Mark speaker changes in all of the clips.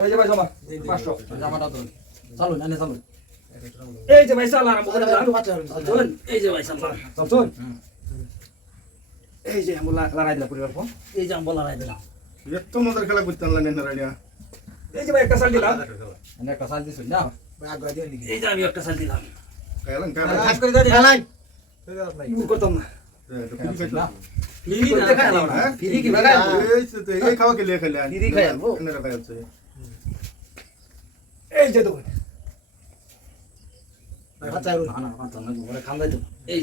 Speaker 1: এই যে ভাই জমা পাঁচশো
Speaker 2: জামাটা তো চালুন এনে চালুন
Speaker 1: এই যে ভাই
Speaker 2: চলুন এই যে ভাই চালুন
Speaker 1: চল এই যে আমরা লড়াই দিলাম পরিবার ফোন
Speaker 2: এই যে আমি বলা রাই দিলাম
Speaker 3: এত মজার খেলা করতে আনলেন এনে রাইয়া
Speaker 1: এই যে ভাই একটা চাল দিলাম
Speaker 2: এনে একটা চাল দিছুন না এই যে আমি একটা চাল দিলাম
Speaker 3: খাইলাম
Speaker 2: খাস
Speaker 3: খাইলাম
Speaker 2: করে দাও দিলাম
Speaker 1: ইউ করতাম না
Speaker 2: না
Speaker 1: ফ্রি করতে খাইলাম না
Speaker 3: হ্যাঁ?
Speaker 2: ফিরি কি বাগাই
Speaker 3: এই তো এই খাওয়া কে লিয়ে খেলে
Speaker 2: দিদি খাই আনব।
Speaker 3: এনে
Speaker 1: এই যে
Speaker 2: না না না এই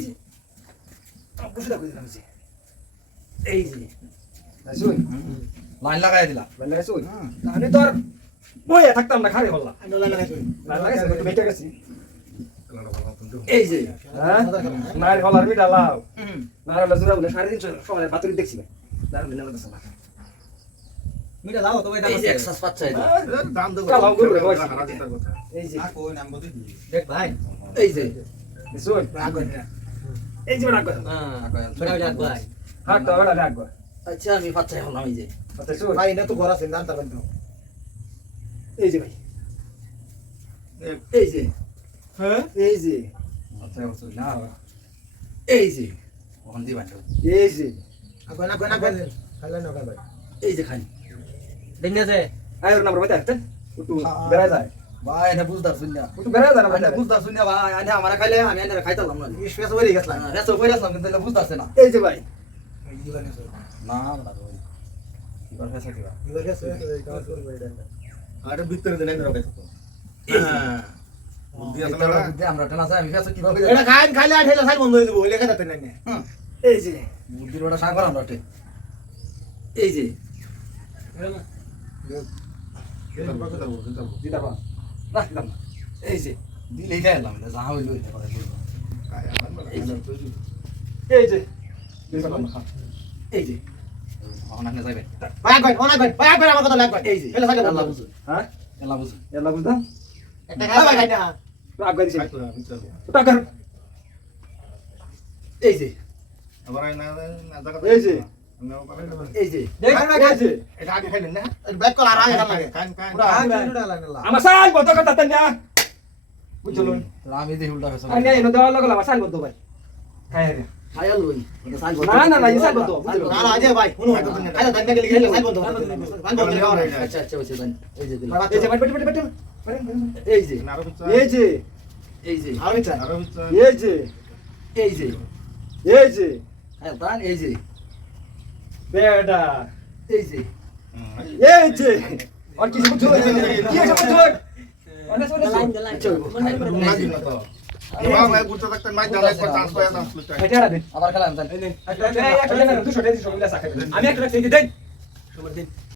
Speaker 2: এই লাইন লাগাই
Speaker 1: বইয়া থাকতাম না খালি হল্লা না লাগাইছে একটু বেঁচে গেছি।
Speaker 2: এই যে।
Speaker 1: হ্যাঁ? নারী হলার মিটা লাও নারী হলার জোড়া বলে সাড়ে তিনশো সবাই বাতুরি দেখছি লাগতেছে না
Speaker 2: এই যে এক্সাস পাচ্ছে এই যে।
Speaker 3: দাম দেবো
Speaker 1: কালাও করবে, বয়স।
Speaker 3: হারা দিতার কথা।
Speaker 1: এই যে।
Speaker 2: দেখ ভাই। এই যে।
Speaker 1: শুন। এই যে করে।
Speaker 2: হ্যাঁ
Speaker 1: হাত তো বেড়া করে।
Speaker 2: আচ্ছা আমি পাচ্ছে হলাম এই যে।
Speaker 1: আচ্ছা শুন। এই যে ভাই।
Speaker 2: এই যে।
Speaker 1: হ্যাঁ? এই যে।
Speaker 2: আচ্ছা না এই যে। ওখান দিয়ে বাঁধো
Speaker 1: এই যে।
Speaker 2: এই যে খাই। দেখলে যে
Speaker 1: আয়োর নাম্বার বাতা একটা একটু বেড়া যায়
Speaker 2: ভাই এটা বুঝতে পারছুন না
Speaker 1: একটু বেড়া যায় না ভাই
Speaker 2: পারছুন না ভাই আনে আমার খাইলে আমি এনে খাইতাম না কিন্তু না
Speaker 1: এই যে ভাই
Speaker 2: না না এবার দিবা
Speaker 3: আরে ভিতরে রাখা যাচ্ছে
Speaker 2: হ্যাঁ
Speaker 3: বুদ্ধি আছে না
Speaker 2: বুদ্ধি আমরা টেনা আছে আমি হেসো কীভাবে
Speaker 1: এই যে না এই এই না
Speaker 2: এই যে অনাক না যাবে এই যে
Speaker 1: বুঝতাম রাগ করে
Speaker 2: এই যে
Speaker 3: আবার না
Speaker 1: এই যে।
Speaker 2: এই যে
Speaker 1: দেখ এই যে
Speaker 3: এটা আগে খাইলেন না
Speaker 4: ব্যাক কল আর আগে লাগে
Speaker 3: কান কান
Speaker 1: আমার সাল বন্ধ করতে তাই না বুঝলো
Speaker 2: আমি দেখি উল্টা ফেসো
Speaker 1: আরে এনো দেওয়া লাগল আমার সাল খাই রে
Speaker 2: খায়াল লই এটা সাইন
Speaker 1: না না না এই সাল বন্ধ
Speaker 4: না না আজে ভাই শুনো আরে দান্না গেলে গেলে সাইকেল বন্ধ বন্ধ
Speaker 2: বুঝছি জানি এই যে দিলাম
Speaker 1: এই যে
Speaker 2: এই যে
Speaker 1: এই যে।
Speaker 3: বিচ্ছা
Speaker 1: এই যে।
Speaker 2: এই যে।
Speaker 1: আর কিছু বুঝছ কি আছে অনেক অনেক
Speaker 3: না তো
Speaker 1: সাকা আমি একটা দেন।